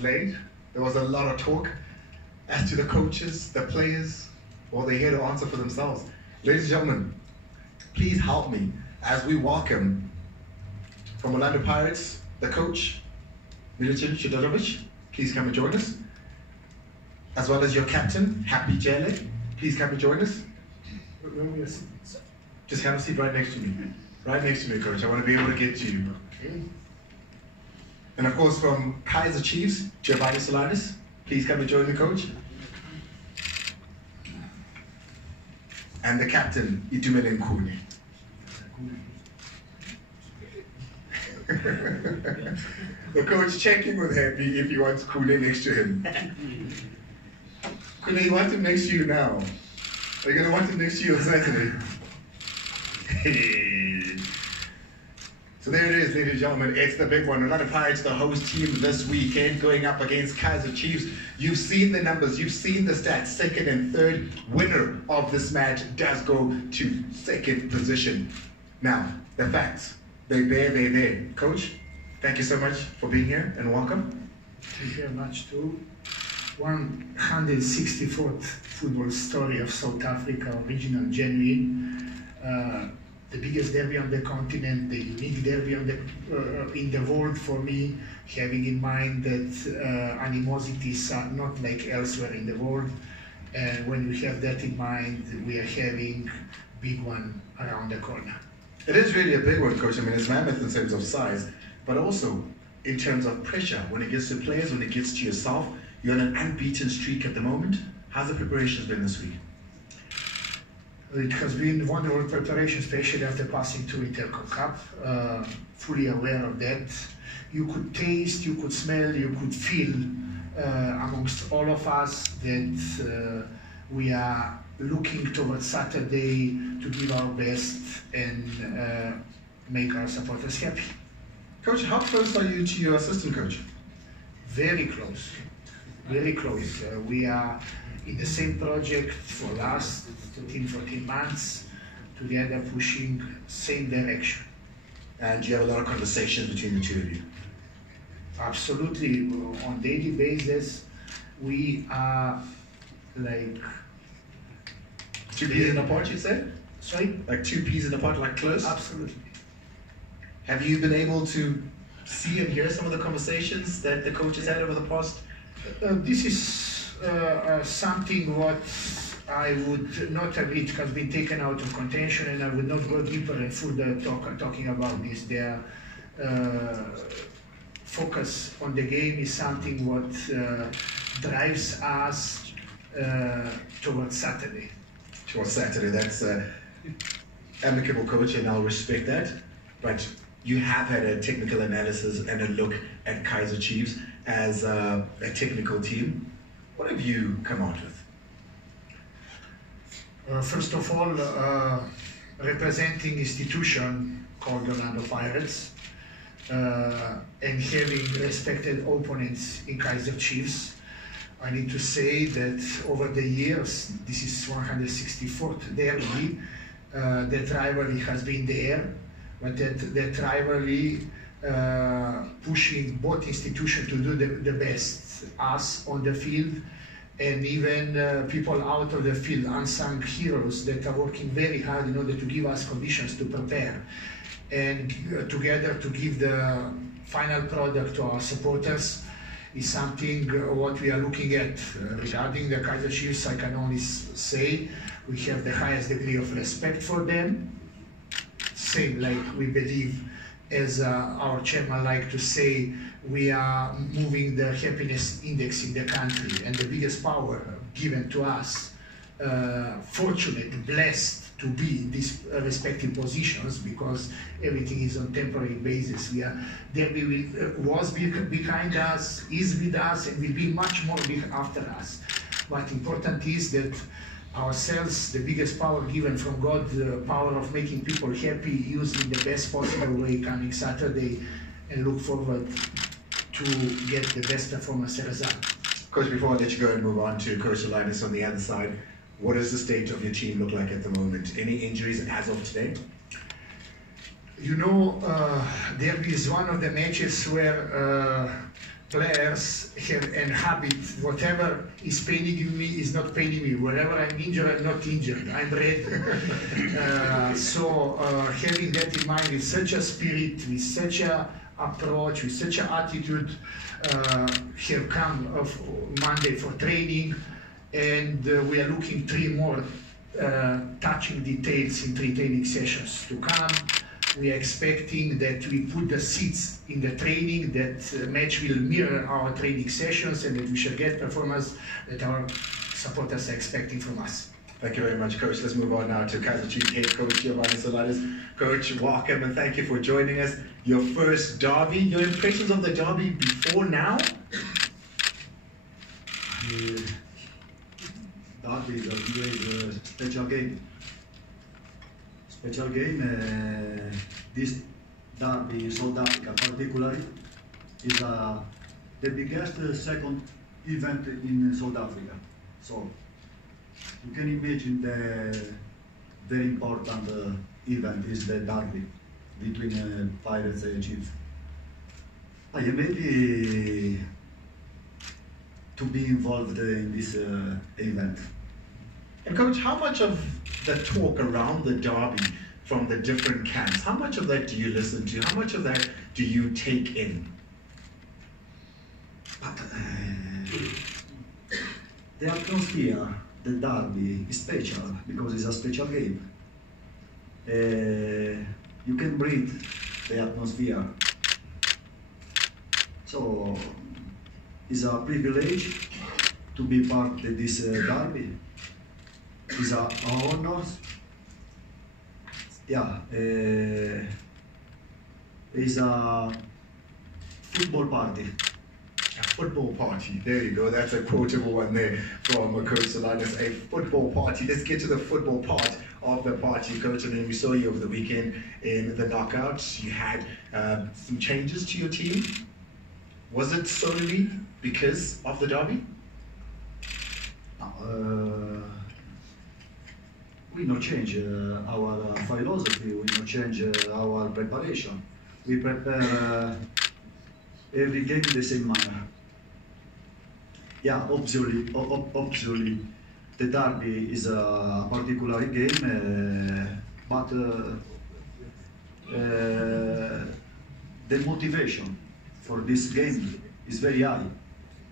Late. There was a lot of talk as to the coaches, the players, or they're here to answer for themselves. Ladies and gentlemen, please help me as we welcome from Orlando Pirates, the coach, Milutin Sredojevic. Please come and join us. As well as your captain, Happy Jele. Please come and join us. Just have a seat right next to me. Right next to me, coach. I want to be able to get to you. Okay. And of course, from Kaizer Chiefs, Giovanni. Please come and join the coach. And the captain, Itumeleng Khune. The coach checking with Happy if he wants Khune next to him. Khune, you want him next to you now. Are you going to want him next to you on Saturday? So there it is, ladies and gentlemen, it's the big one. Orlando Pirates, the host team this weekend, going up against Kaizer Chiefs. You've seen the numbers, you've seen the stats. Second and third winner of this match does go to second position. Now, the facts, they're there. Coach, thank you so much for being here and welcome. Thank you very much too. 164th football story of South Africa, original, genuine. The biggest derby on the continent, the unique derby on in the world for me, having in mind that animosities are not like elsewhere in the world. And when we have that in mind, we are having big one around the corner. It is really a big one, Coach. I mean, it's mammoth in terms of size, but also in terms of pressure. When it gets to players, when it gets to yourself, you're on an unbeaten streak at the moment. How's the preparations been this week? It has been wonderful preparation, especially after passing through Interco Cup. Fully aware of that. You could taste, you could smell, you could feel amongst all of us that we are looking towards Saturday to give our best and make our supporters happy. Coach, how close are you to your assistant coach? Very close, very close. We are in the same project for last 13, 14 months, together pushing same direction. And you have a lot of conversations between the two of you? Absolutely. On daily basis, we are like... Two peas in a pot, you said? Sorry? Like two peas in a pot, like close? Absolutely. Have you been able to see and hear some of the conversations that the coach has had over the past? This is something what I would not admit has been taken out of contention, and I would not go deeper and further talking about this. Their focus on the game is something what drives us towards Saturday. Towards Saturday, that's amicable, coach, and I'll respect that. But you have had a technical analysis and a look at Kaizer Chiefs as a technical team. What have you come out with? First of all, representing institution called Orlando Pirates and having respected opponents in Kaizer Chiefs, I need to say that over the years, this is 164th derby, that rivalry has been there, but that rivalry pushing both institutions to do the best, us on the field, and even people out of the field, unsung heroes that are working very hard in order to give us conditions to prepare and together to give the final product to our supporters is something what we are looking at. Regarding the Kaizer Chiefs, I can only say we have the highest degree of respect for them. Same like we believe, as our chairman like to say, we are moving the happiness index in the country, and the biggest power given to us, fortunate, blessed to be in these respective positions, because everything is on temporary basis. We are there. Was behind us, is with us, and will be much more after us. But important is that ourselves, the biggest power given from God, the power of making people happy, using the best possible way coming Saturday, and look forward to get the best performance and result. Coach, before I let you go and move on to Coach Solinas on the other side, what does the state of your team look like at the moment? Any injuries as of today? You know, Derby is one of the matches where players have an habit, whatever is paining me is not paining me. Wherever I'm injured, I'm not injured. I'm ready. So having that in mind, with such a spirit, with such a approach, with such an attitude, have come of Monday for training, and we are looking 3 more touching details in 3 training sessions to come. We are expecting that we put the seeds in the training, that match will mirror our training sessions, and that we shall get performance that our supporters are expecting from us. Thank you very much, Coach. Let's move on now to Kaizer Chiefs head coach Giovanni Solinas. Coach, welcome and thank you for joining us. Your first derby, your impressions of the derby before now? Derby is a special game. Special game. This derby in South Africa, particularly, is the biggest second event in South Africa. So you can imagine the very important event is the derby between Pirates and Chiefs. I am happy to be involved in this event. And Coach, how much of the talk around the derby from the different camps, how much of that do you listen to? How much of that do you take in? But the atmosphere, the derby is special because it's a special game. You can breathe the atmosphere. So it's a privilege to be part of this derby. It's an honor. Yeah, it's a football party. A football party, there you go, that's a quotable one there from Coach Solinas, a football party. Let's get to the football part of the party, Coach. I mean, we saw you over the weekend in the knockouts. You had some changes to your team. Was it solely because of the derby? We no change our philosophy, we no change our preparation. We prepare every game the same manner. Yeah, obviously, the derby is a particular game, but the motivation for this game is very high.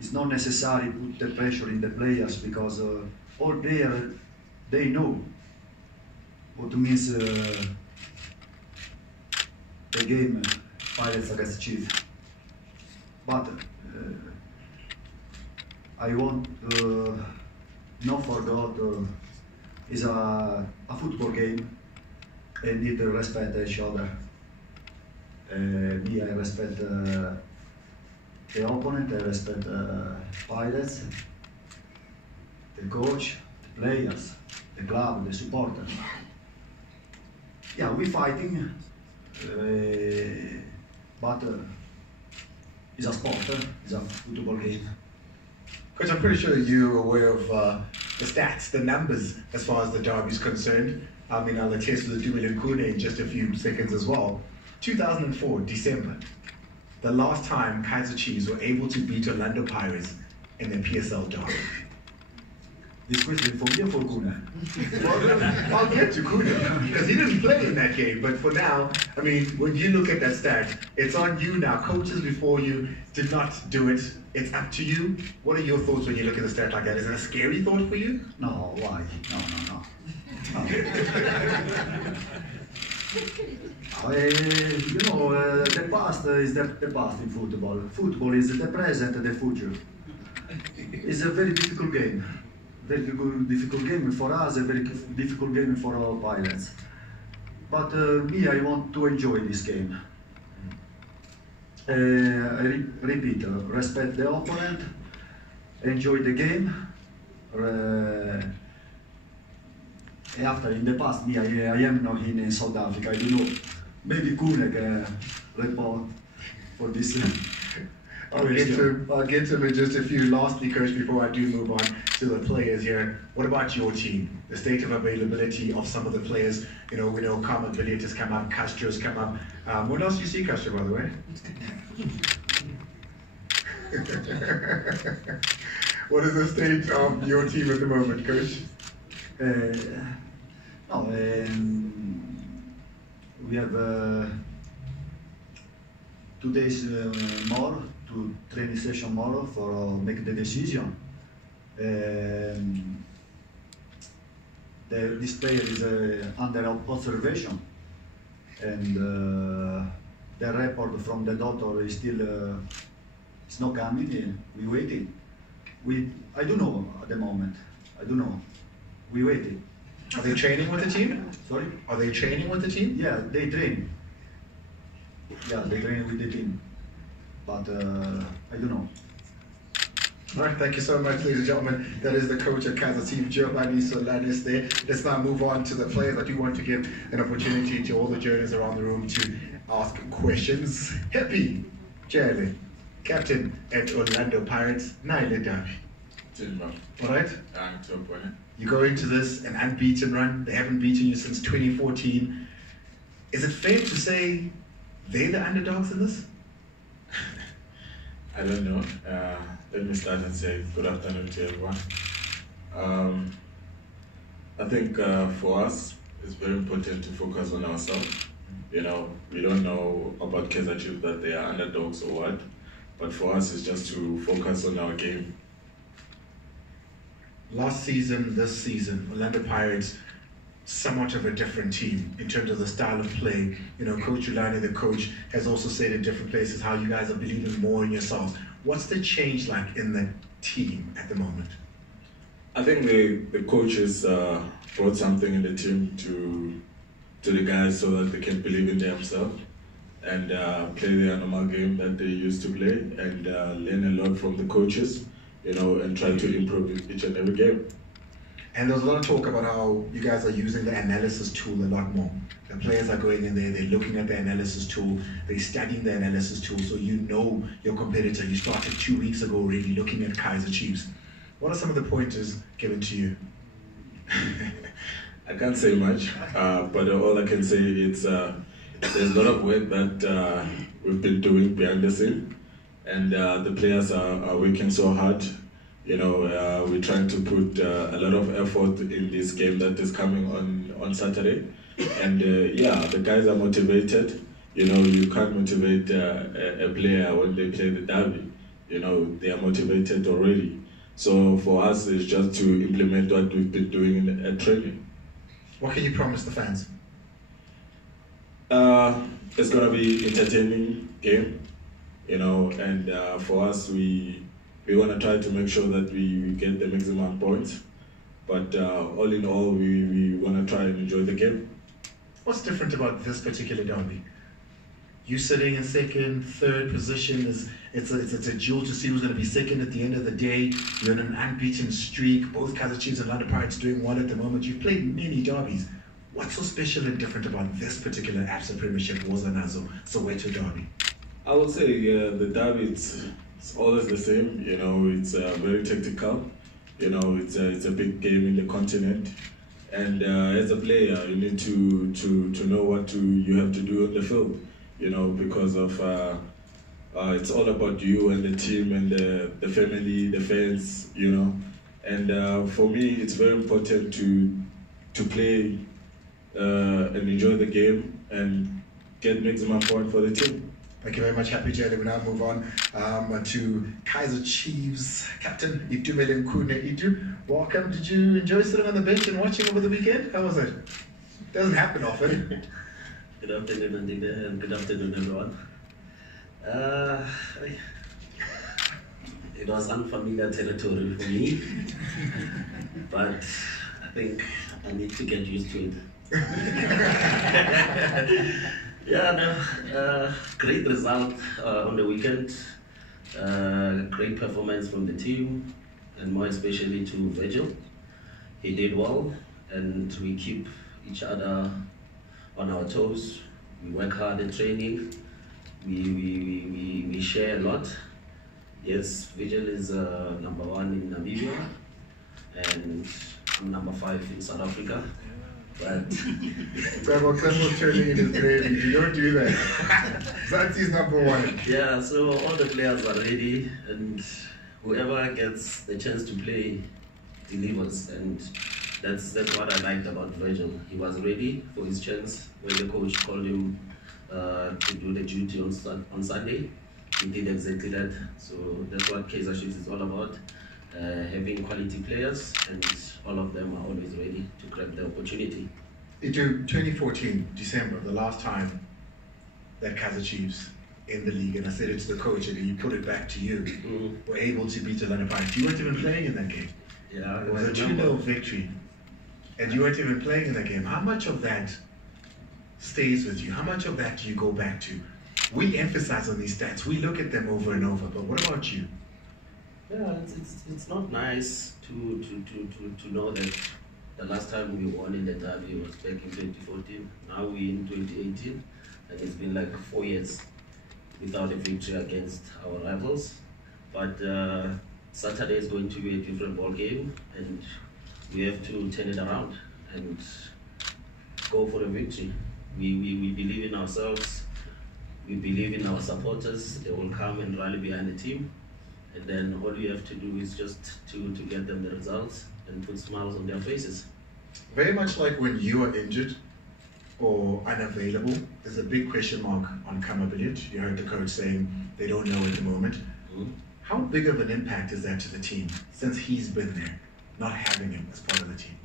It's not necessary to put the pressure in the players because all players, they know what means the game Pirates against Chiefs. But I want not forget it's a football game and need to respect each other. Me, I respect the opponent, I respect Pirates, the coach, the players, the club, the supporters. Yeah, we're fighting, but it's a sport, it's a football game. Coach, I'm pretty sure you're aware of the stats, the numbers, as far as the derby is concerned. I mean, I'll attest with Itumeleng Khune in just a few seconds as well. 2004, December, the last time Kaizer Chiefs were able to beat Orlando Pirates in the PSL derby. This question for me or for Khune? Well, I'll get to Khune, because he didn't play in that game. But for now, I mean, when you look at that stat, it's on you now. Coaches before you did not do it. It's up to you. What are your thoughts when you look at a stat like that? Is it a scary thought for you? No, why? No. The past is the past in football. Football is the present and the future. It's a very difficult game. Very difficult game for us, a very difficult game for our Pirates. But me, I want to enjoy this game. I repeat, respect the opponent, enjoy the game. After, in the past, me, I am not in South Africa, I don't know. Maybe Khune can report for this. I'll get to him in just a few. Lastly, Coach, before I do move on to the players here, what about your team? The state of availability of some of the players. You know, we know Carmen Billiot has come up, Castro's come up. When else do you see Castro, by the way? What is the state of your team at the moment, Coach? No, we have 2 days more, to training session more for make the decision. This player is under observation, and the report from the doctor is still it's not coming. We waiting. I don't know at the moment. I don't know. We waiting. Are they training with the team? Sorry? Are they training with the team? Yeah, they train. Yeah, they train with the team. But I don't know. All right, thank you so much, ladies and gentlemen. That is the coach of Kaizer Chiefs, Giovanni Solinas there. Let's now move on to the players. I do want to give an opportunity to all the journalists around the room to ask questions. Happy Jele, captain at Orlando Pirates, Naile Derby. All right? You go into this an unbeaten run. They haven't beaten you since 2014. Is it fair to say they're the underdogs in this? I don't know. Let me start and say good afternoon to everyone. I think for us, it's very important to focus on ourselves. You know, we don't know about Kaizer Chiefs that they are underdogs or what, but for us, it's just to focus on our game. Last season, this season, Orlando Pirates, somewhat of a different team in terms of the style of play. You know, Coach Giovanni, the coach, has also said in different places how you guys are believing more in yourselves. What's the change like in the team at the moment? I think the coaches brought something in the team to the guys so that they can believe in themselves and play their normal game that they used to play and learn a lot from the coaches, you know, and try to improve each and every game. And there's a lot of talk about how you guys are using the analysis tool a lot more. The players are going in there, they're looking at the analysis tool, they're studying the analysis tool, so you know your competitor. You started 2 weeks ago already looking at Kaizer Chiefs. What are some of the pointers given to you? I can't say much, but all I can say is there's a lot of work that we've been doing behind the scene, and the players are working so hard. You know, we're trying to put a lot of effort in this game that is coming on Saturday. And yeah, the guys are motivated. You know, you can't motivate a player when they play the derby. You know, they are motivated already. So for us, it's just to implement what we've been doing in training. What can you promise the fans? It's going to be entertaining game, you know, and for us, we want to try to make sure that we get the maximum points. But all in all, we want to try and enjoy the game. What's different about this particular derby? You sitting in second, third position, it's a duel to see who's going to be second at the end of the day. You're in an unbeaten streak. Both Kaizer Chiefs and Orlando Pirates doing well at the moment. You've played many derbies. What's so special and different about this particular ABSA Premiership Wozanazo Soweto Derby? I would say the derby, it's always the same. You know, it's very tactical. You know, it's a big game in the continent. And as a player, you need to know what you have to do on the field. You know, because of it's all about you and the team and the family, the fans. You know, and for me, it's very important to play and enjoy the game and get maximum point for the team. Thank you very much, Happy Jele. We now move on to Kaizer Chiefs captain Itumeleng Khune. Itu, welcome. Did you enjoy sitting on the bench and watching over the weekend? How was it? Doesn't happen often. Good afternoon, Andile, and good afternoon, everyone. It was unfamiliar territory for me, but I think I need to get used to it. Yeah, no, great result on the weekend. Great performance from the team, and more especially to Virgil. He did well, and we keep each other on our toes. We work hard at training. We share a lot. Yes, Virgil is number 1 in Namibia, and I'm number 5 in South Africa. But Bravo Clem's turning in his gravy. You don't do that. That's his number one. yeah, so all the players are ready, and whoever gets the chance to play delivers, and that's what I liked about Virgil. He was ready for his chance when the coach called him to do the duty on Sunday. He did exactly that. So that's what Kaizer Chiefs is all about. Having quality players, and all of them are always ready to grab the opportunity. Into 2014, December, the last time that Kaizer Chiefs in the league, and I said it to the coach, and he put it back to you, were able to beat Orlando Pirates. You weren't even playing in that game. Yeah, It was a 2-0 victory, and you weren't even playing in that game. How much of that stays with you? How much of that do you go back to? We emphasize on these stats. We look at them over and over, but what about you? Yeah, it's not nice to know that the last time we won in the Derby was back in 2014. Now we're in 2018, and it's been like 4 years without a victory against our rivals. But Saturday is going to be a different ball game, and we have to turn it around and go for a victory. We believe in ourselves. We believe in our supporters. They will come and rally behind the team. And then all we have to do is just to get them the results and put smiles on their faces. Very much like when you are injured or unavailable, there's a big question mark on Kamabilit. You heard the coach saying they don't know at the moment. How big of an impact is that to the team since he's been there, not having him as part of the team?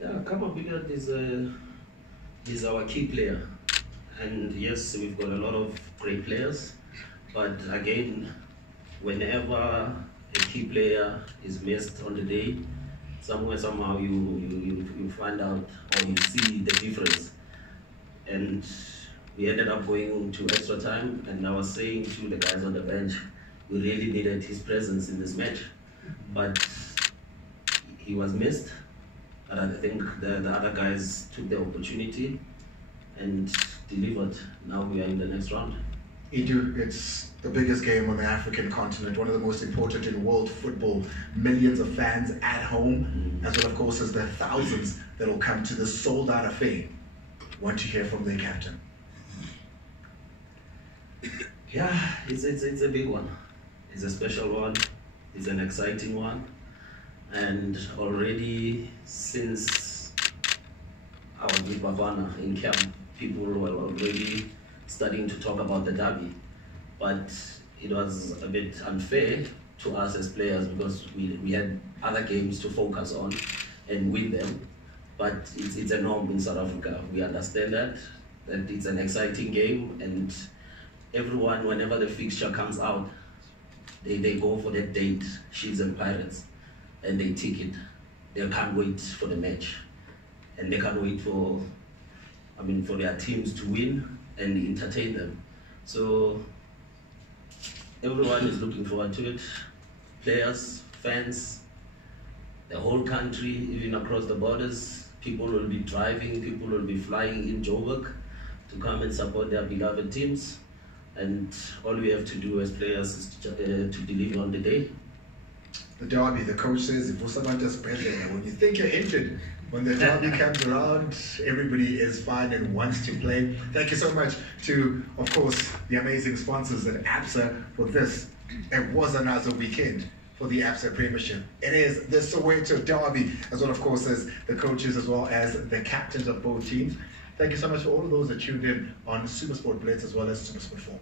Yeah, Kamabilit is our key player. And yes, we've got a lot of great players, but again, whenever a key player is missed on the day, somehow you find out or you see the difference. And we ended up going to extra time, and I was saying to the guys on the bench, we really needed his presence in this match. But he was missed, and I think the other guys took the opportunity and delivered. Now we are in the next round. Itu, it's the biggest game on the African continent, one of the most important in world football. Millions of fans at home, as well, of course, as the thousands that will come to this sold-out affair. Want to hear from their captain? Yeah, it's a big one. It's a special one. It's an exciting one. And already since I was with Bavana in camp, people were already starting to talk about the derby. But it was a bit unfair to us as players because we had other games to focus on and win them. But it's a norm in South Africa. We understand that it's an exciting game, and everyone, whenever the fixture comes out, they go for that date, Chiefs and Pirates, and they tick it. They can't wait for the match, and they can't wait for their teams to win and entertain them. So everyone is looking forward to it. Players, fans, the whole country, even across the borders. People will be driving, people will be flying in Joburg to come and support their beloved teams. And all we have to do as players is to deliver on the day. The derby, the coach says, if when you think you're injured, when the derby comes around, everybody is fine and wants to play. Thank you so much to, of course, the amazing sponsors at ABSA for this. It was another weekend for the ABSA Premiership. It is the Soweto Derby, as well, of course, as the coaches, as well as the captains of both teams. Thank you so much for all of those that tuned in on SuperSport Blitz as well as SuperSport 4.